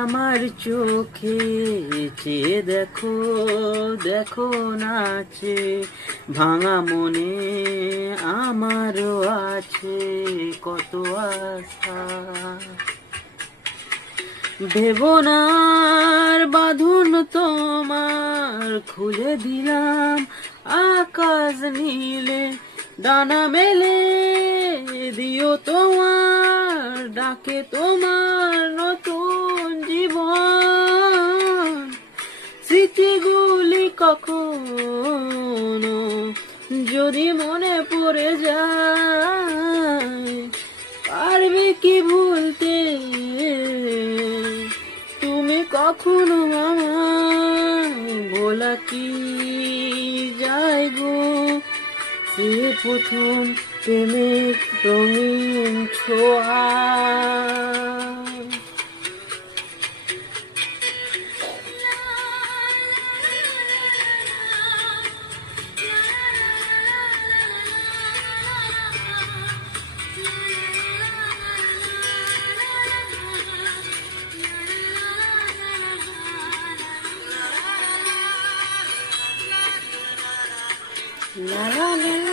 আমার চোখে চেয়ে দেখো, দেখো নাচে ভাঙা মনে আমারও আছে কত আশা। ভেবনার বাঁধন তোমার খুলে দিলাম আকাশ নীলে, ডানা মেলে দিও তোমার ডাকে তোমার নতুন জীবন। স্মৃতিগুলি কখনো যদি মনে পড়ে যায়, পারবে কি ভুলতে তুমি কখনো আমায়? ভোলা কি যায় গো সে প্রথম প্রেমের রঙিন ছোঁয়া। La la la.